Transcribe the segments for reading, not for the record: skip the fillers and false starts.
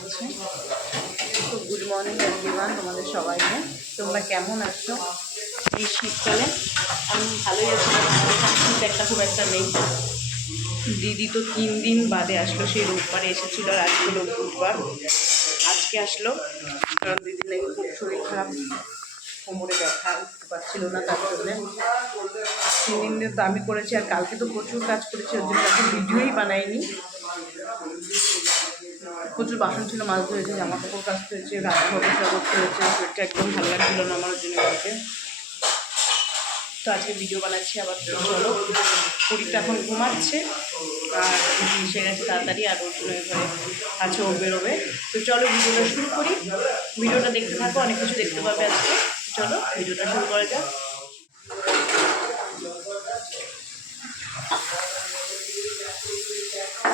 বানাচ্ছে। তো good morning everyone, তোমাদের সবাইকে। তোমরা কেমন আছো এই শীতকালে? আমি ভালোই আছি, শীত একটা খুব একটা নেই। দিদি তো 3 দিন বাদে আসলো, সেই রোববারে এসেছিল আর আজকে হলো বুধবার। আজকে আসলো কারণ দিদির নাকি খুব শরীর খারাপ, কোমরে ব্যথা, উঠতে পারছিল না, তার জন্যে 3 দিন তো আমি করেছি। আর কালকে তো প্রচুর কাজ করেছি, ওর জন্য এখন ভিডিওই বানাইনি। প্রচুর বাসন ছিল, মাছ ধরেছে, জামা কাপড় কাচতে হয়েছে, রান্নাঘর পরিষ্কার করতে হয়েছে। শরীরটা একদম ভালো লাগছিল না আমার জন্য কালকে। তো আজকে ভিডিও বানাচ্ছি আবার। চলো, পুরীটা এখন ঘুমাচ্ছে আর এসে গেছে তাড়াতাড়ি, আর ওর জন্য ঘরে আছে, ও বেরোবে। তো চলো ভিডিওটা শুরু করি, ভিডিওটা দেখতে থাকো, অনেক কিছু দেখতে পাবে আজকে। চলো ভিডিওটা শুরু করা যাক।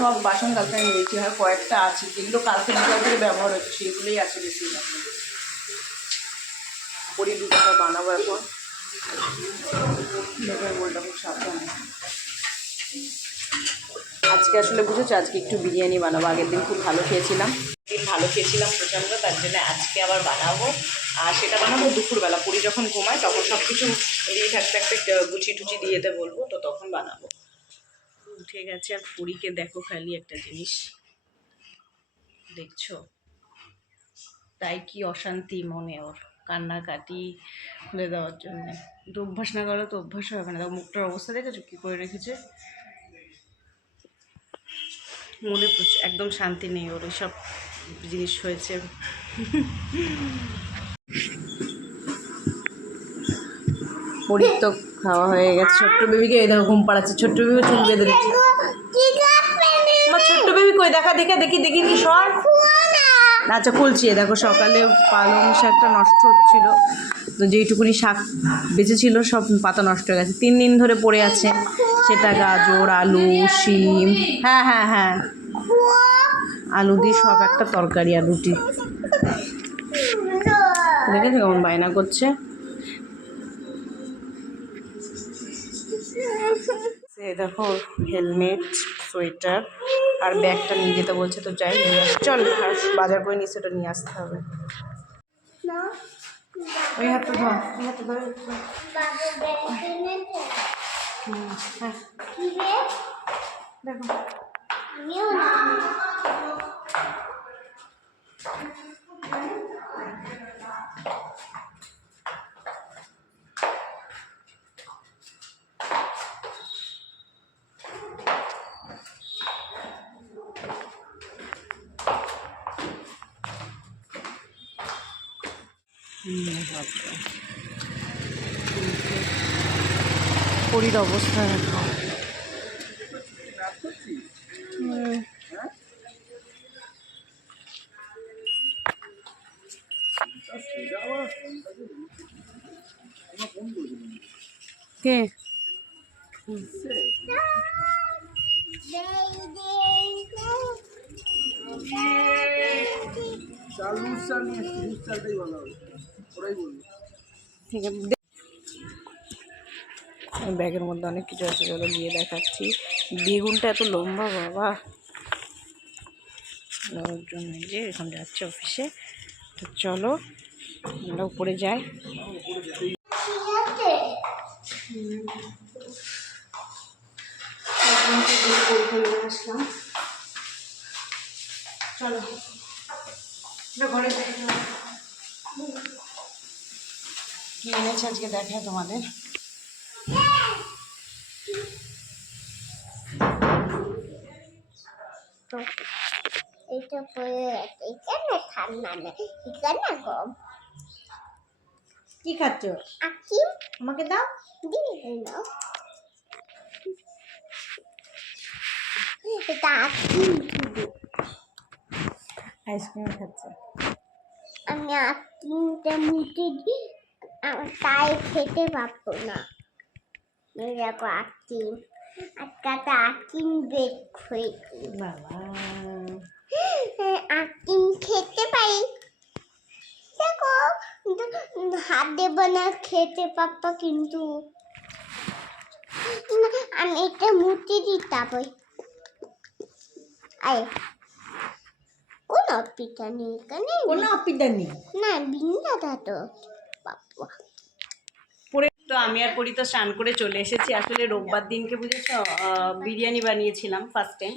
সব বাসন কালকে আমি নিয়েছি, আর কয়েকটা আছে যেগুলো কালকে বিকাল থেকে ব্যবহার হচ্ছে, সেগুলোই আছে বেশি। পরি দুটো বানাবো এখন। বলটা খুব সাবধানে। আজকে আসলে বুঝেছো, আজকে একটু বিরিয়ানি বানাবো। আগের দিন খুব ভালো খেয়েছিলাম, প্রচণ্ড, তার জন্য আজকে আবার বানাবো। আর সেটা বানাবো দুপুরবেলা, পুরি যখন ঘুমায় তখন সব কিছু দিয়ে থাকতে একটা গুছি টুচি দিয়ে যেতে বলবো, তো তখন বানাবো। উঠে গেছে, আর পুরীকে দেখো খালি একটা জিনিস দেখছো, তাই কি অশান্তি মনে ওর, কান্নাকাটি খুলে দেওয়ার জন্যে। তো অভ্যাস না করলে তো অভ্যাস হবে না। দেখো মুখটার অবস্থা দেখেছো কী করে রেখেছে, মনে একদম শান্তি নেই ওর, সব জিনিস হয়েছে। পরীর তো খাওয়া হয়ে গেছে। ছোট্ট বেবিকে এই দেখো ঘুম পাড়াচ্ছে, ছোট্ট বেবি চুল বেঁধে দিচ্ছে। আমার ছোট্ট বেবি কই, দেখা দেখি কি সর। আচ্ছা খুলছি। দেখো সকালে পালং শাকটা নষ্ট হচ্ছিল, তো যেইটুকুনি শাক বেঁচেছিল সব পাতা নষ্ট হয়ে গেছে, 3 দিন ধরে পড়ে আছে। সেটা গাজর, আলু, শিম, হ্যাঁ আলু দিয়ে সব একটা তরকারি আর রুটি। দেখেছো কেমন বায়না করছে। দেখো হেলমেট, সোয়েটার আর ব্যাগটা নিয়ে যেতে বলছে, তো যাই নিয়ে আসি। চল, বাজার করে নিয়ে সেটা নিয়ে আসতে হবে। ওই হাতটা ধর, ওই হাতটা ধর। হ্যাঁ দেখো পরীর অবস্থা দেখো। কে ব্যাগের মধ্যে অনেক কিছু আছে, চলো গিয়ে দেখাচ্ছি। বেগুনটা এত লম্বা বাবা, লোকজন যে এখন যাচ্ছে অফিসে। তো চলো আমরা উপরে যাই। আসলাম, চলো ঘরে কি এনেছে আজকে দেখায় তোমাদের। তো এটা পরে এখানে ঠান্ডা নেই, এখানে গরম। কি খাচ্ছ? আকি আমাকে দাও, দিয়ে নাও। এটা আকি আইসক্রিম খাচ্ছে। আমি আকিমটা মুখে দিই, তাই খেতে পারবো না। দেখো আকিম, আজকাটা আকিম বের হয়ে বাবা, আকিম খেতে পারি। দেখো হাত দেবো না, খেতে পারবো, কিন্তু আমি এটা মুখে দিতে হবে। আয় কোনো অপিটা নেই এখানে কোনো অপিটা নেই না বিন্দাটা তো বাবা পরে তো আমি আর পরি তো স্নান করে চলে এসেছি। আসলে রোববার দিনকে বুঝেছো বিরিয়ানি বানিয়েছিলাম ফার্স্ট টাইম,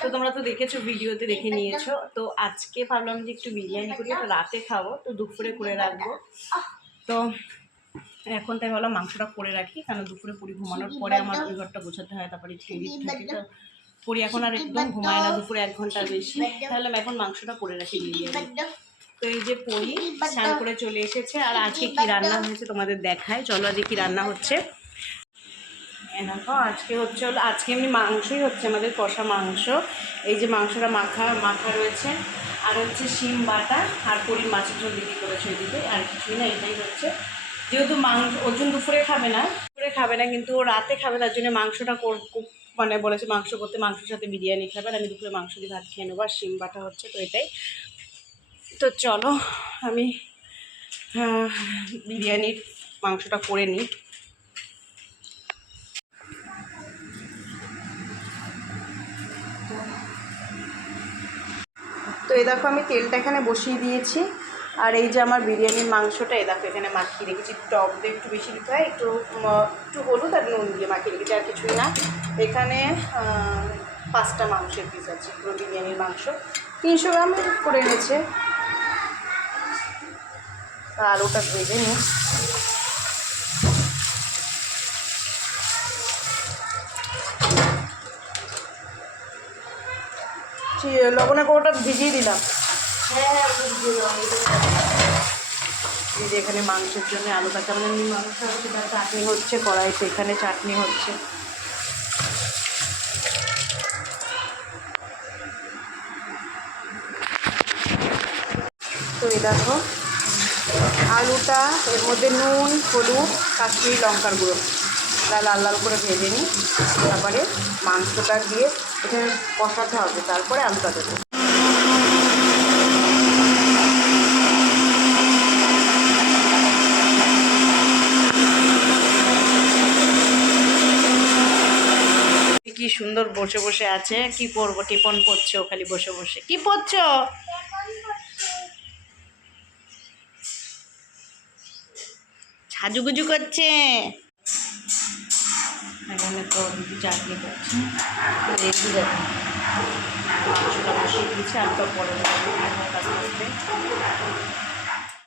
তো তোমরা তো দেখেছো, ভিডিওতে দেখে নিয়েছো। তো আজকে ভাবলাম যে একটু বিরিয়ানি করি, তো রাতে খাবো, তো দুপুরে করে রাখবো। তো এখন তাই ভাবলাম মাংসটা করে রাখি, কারণ দুপুরে পরি ঘুমানোর পরে আমার ওই ঘরটা গোছাতে হয়, তারপরে একটু এডিট থাকে। তো পরি এখন আর একদম ঘুমায় না দুপুরে 1 ঘন্টার বেশি, ভাবলাম এখন মাংসটা করে রাখি বিরিয়ানি। তো এই যে পরি স্নান করে চলে এসেছে। আর আজকে কি রান্না হয়েছে তোমাদের দেখায়, চলো আজকে কি রান্না হচ্ছে। দেখো আজকে হলো আজকে এমনি মাংসই হচ্ছে, আমাদের কষা মাংস। এই যে মাংসটা মাখা রয়েছে, আর হচ্ছে শিম বাটা, আর পরির মাছের ঝোল বিক্রি করেছে ওইদিকে, আর কিছুই না, এটাই হচ্ছে। যেহেতু মাংস অর্জুন দুপুরে খাবে না কিন্তু ও রাতে খাবে, তার জন্য মাংসটা মানে বলেছে মাংস করতে, মাংসের সাথে বিরিয়ানি খাবে। আর আমি দুপুরে মাংস দিয়ে ভাত খেয়ে নেবো, আর শিম বাটা হচ্ছে, তো এটাই। তো চলো আমি বিরিয়ানির মাংসটা করে নিই। তো এই দেখো আমি তেলটা এখানে বসিয়ে দিয়েছি, আর এই যে আমার বিরিয়ানির মাংসটা এই দেখো এখানে মাখিয়ে রেখেছি। টক দিয়ে একটু বেশি দিতে হয়, একটু হলুদ আর নুন দিয়ে মাখিয়ে রেখেছি, আর কিছুই না। এখানে 5টা মাংসের পিস আছে, পুরো বিরিয়ানির মাংস 300 গ্রাম করে এনেছে। আলুটা ভেজে নিই। লবণের কোটা ভিজিয়ে দিলাম। এই যে এখানে মাংসের জন্য আলু কাটা, মানে মাংস হচ্ছে, চাটনি হচ্ছে কড়াইতে, এখানে চাটনি হচ্ছে। তো এই দেখো আলুটা, এর মধ্যে নুন, হলুদ, কাশ্মীরি লঙ্কার গুঁড়ো লাল লাল করে ভেজে নিই, তারপরে মাংসটা দিয়ে এখানে কষাতে হবে, তারপরে আলুটা দেবো। কি সুন্দর বসে বসে আছে, কি করবো, টিপন পড়ছে ও খালি বসে বসে। কি পড়ছো? সাজুগুজু করছে। এখানে তো চাটনি করছে, রেডি যাবে। মাংসটা বসিয়ে দিয়েছি, আলুটা পরে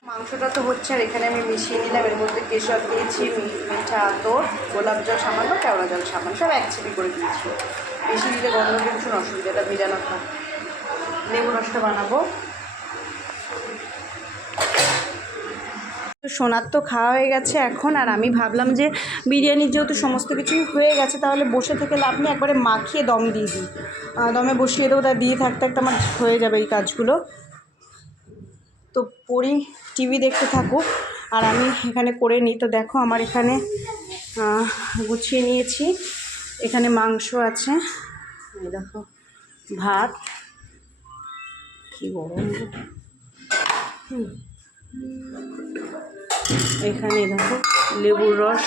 মাংসটা তো হচ্ছে। আর এখানে আমি মিশিয়ে নিলাম, এর মধ্যে কেশর দিয়েছি, মিঠা আতর, গোলাপ জল সামান্য, কেওড়া জল সামান্য, সব 1 চিপি করে দিয়েছি। বেশি দিলে গন্ধ কিছু অসুবিধাটা ভেজানো থাক। লেবু রসটা বানাবো। সোনার তো খাওয়া হয়ে গেছে এখন, আর আমি ভাবলাম যে বিরিয়ানির যেহেতু সমস্ত কিছুই হয়ে গেছে, তাহলে বসে থেকে লাভ নেই, একবারে মাখিয়ে দম দিয়ে দিই। দমে বসিয়ে দেবো, তা দিয়ে থাকতে একটা আমার হয়ে যাবে এই কাজগুলো। তো পরি টিভি দেখতে থাকুক, আর আমি এখানে করে নিই। তো দেখো আমার এখানে গুছিয়ে নিয়েছি, এখানে মাংস আছে, এই দেখো ভাত, কি গরম, এখানে দেখো লেবুর রস,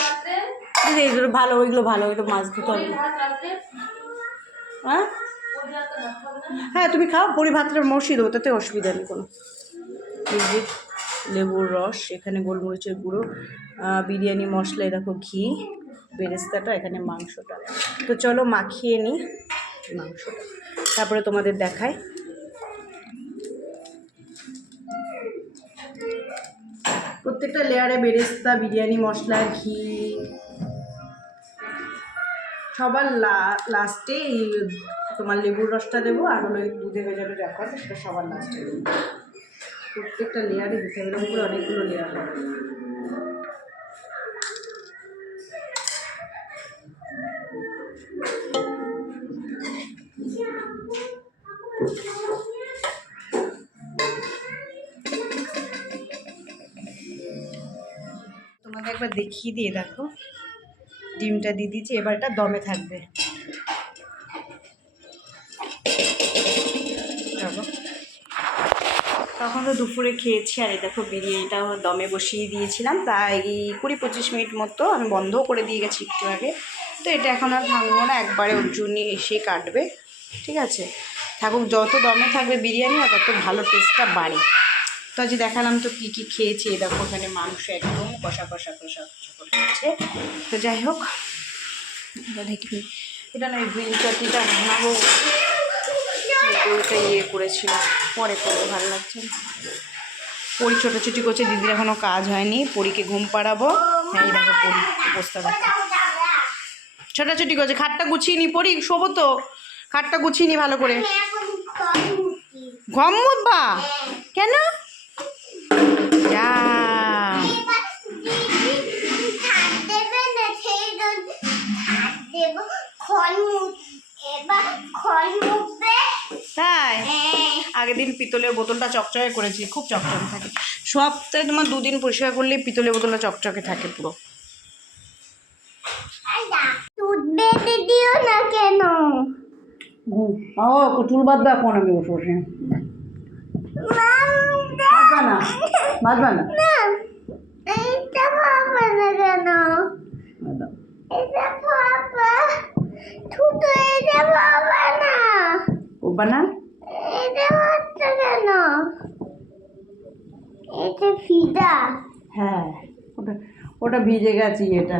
এগুলো ভালো, ওইগুলো ভালো, ওইগুলো মাছ খেতে হবে। হ্যাঁ হ্যাঁ তুমি খাও, পরি ভাতটা মশিয়ে দেবো, তাতে অসুবিধা নেই কোনো। এই যে লেবুর রস, এখানে গোলমরিচের গুঁড়ো, বিরিয়ানি মশলা, দেখো ঘি, বেরেস্তাটা, এখানে মাংসটা। তো চলো মাখিয়ে নিই মাংসটা, তারপরে তোমাদের দেখাই। প্রত্যেকটা লেয়ারে বেরেস্তা, বিরিয়ানি মশলা, ঘি, সবার লাস্টে এই তোমার লেবুর রসটা দেবো, আর হলো দুধে ভেজানো যখন সেটা সবার লাস্টে দেবো। প্রত্যেকটা লেয়ারে দিতে হবে, উপরে অনেকগুলো লেয়ার হবে। তোমাকে একবার দেখিয়ে দিয়ে দেখো, ডিমটা দিয়ে দিয়েছি, এবার এটা দমে থাকবে। তখন তো দুপুরে খেয়েছি, আর এই দেখো বিরিয়ানিটা দমে বসিয়ে দিয়েছিলাম, তাই 20-25 মিনিট মতো আমি বন্ধও করে দিয়ে গেছি একটু আগে। তো এটা এখন আর ভাঙবো না, একবারে অর্জুনই এসে কাটবে, ঠিক আছে। থাকুক, যত দমে থাকবে বিরিয়ানি আর তত ভালো টেস্টটা বাড়ে। তো আজ দেখালাম তো কী কী খেয়েছি। দেখো ওখানে মাংস একদম কষা কষা কষা কষা করে দিচ্ছে। তো যাই হোক, এটা দেখি, এটা না গ্রিন চাটনিটা বানাবো, ওইটা ইয়ে করেছিল, পরে করবো, ভালো লাগছে না। পরি ছোটাছুটি করছে, দিদির এখনও কাজ হয়নি, পরীকে ঘুম পাড়াবো। হ্যাঁ এই দেখো পরি অবস্থা দেখো, ছোটাছুটি করছে। খাটটা গুছিয়ে নি পরি, শোবো তো, খাটটা গুছিয়ে নি ভালো করে। ঘম মুতবা কেন? যা তাই আগের দিন পিতলের বোতলটা চকচকে করেছি, খুব চকচকে থাকে। সপ্তাহে তোমার 2 দিন পরিষ্কার করলে পিতলের বোতলটা চকচকে থাকে পুরো। দুধ বেঁধে দিও না কেন? চুল বাঁধবে এখন আমি বসে বসে। বাঁধবা না, বাঁধবা না। এইটা বাবা না কেন? এটা বাবা ছোট, এটা বাবা না, বাবা না, এটা বাচ্চা কেন? এটা ফিদা। হ্যাঁ ওটা ওটা ভিজে গেছি এটা।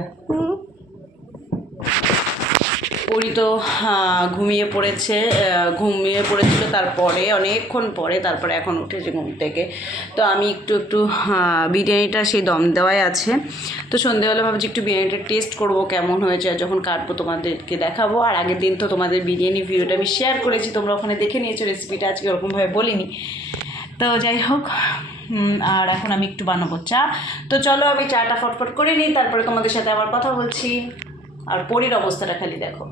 পরি তো ঘুমিয়ে পড়েছে, ঘুমিয়ে পড়েছিল, তারপরে অনেকক্ষণ পরে তারপরে এখন উঠেছে ঘুম থেকে। তো আমি একটু একটু বিরিয়ানিটা সেই দম দেওয়াই আছে। তো সন্ধ্যেবেলা ভাবছি একটু বিরিয়ানিটা টেস্ট করব কেমন হয়েছে, আর যখন কাটবো তোমাদেরকে দেখাবো। আর আগের দিন তো তোমাদের বিরিয়ানি ভিডিওটা আমি শেয়ার করেছি, তোমরা ওখানে দেখে নিয়েছো রেসিপিটা, আজকে ওরকমভাবে বলিনি। তো যাই হোক, আর এখন আমি একটু বানাবো চা। তো চলো আমি চাটা ফটফট করে নিই, তারপরে তোমাদের সাথে আবার কথা বলছি। আর পরির অবস্থাটা খালি দেখো।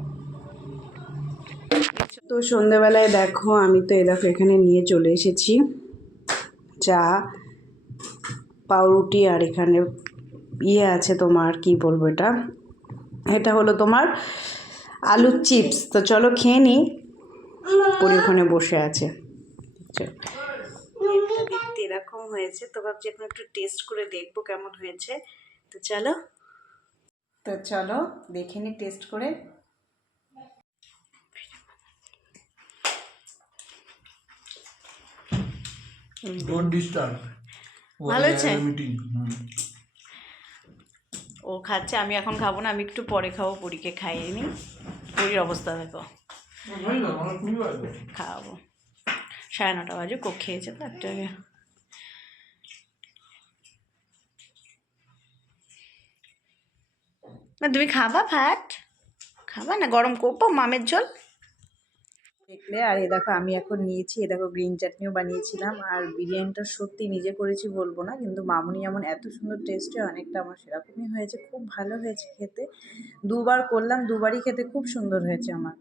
তো সন্ধ্যেবেলায় দেখো আমি তো দেখো এখানে নিয়ে চলে এসেছি চা, পাউরুটি, আর এখানে ইয়ে আছে তোমার কি বলবো, এটা হলো তোমার আলুর চিপস। তো চলো খেয়ে নিই। পরি ওখানে বসে আছে, দেখতে এরকম হয়েছে। তো ভাবছি এখন একটু টেস্ট করে দেখবো কেমন হয়েছে। তো চলো দেখে নি টেস্ট করে। Don't disturb. ভালো হয়েছে? Meeting. ও খাচ্ছে, আমি এখন খাবো না, আমি একটু পরে খাবো, পরীকে খাইয়ে নিই। পরীর অবস্থা দেখো, খাওয়াবো। 9:30 বাজে, কোক খেয়েছে তো একটা আগে। না তুমি খাবা ভাত? খাবা না? গরম করবো মামের ঝোল দেখলে। আর এ দেখো আমি এখন নিয়েছি, এ দেখো গ্রিন চাটনিও বানিয়েছিলাম। আর বিরিয়ানিটা সত্যি নিজে করেছি বলবো না, কিন্তু মামুনি যেমন এত সুন্দর টেস্ট হয়, অনেকটা আমার সেরকমই হয়েছে, খুব ভালো হয়েছে খেতে। 2বার করলাম, 2বারই খেতে খুব সুন্দর হয়েছে আমার।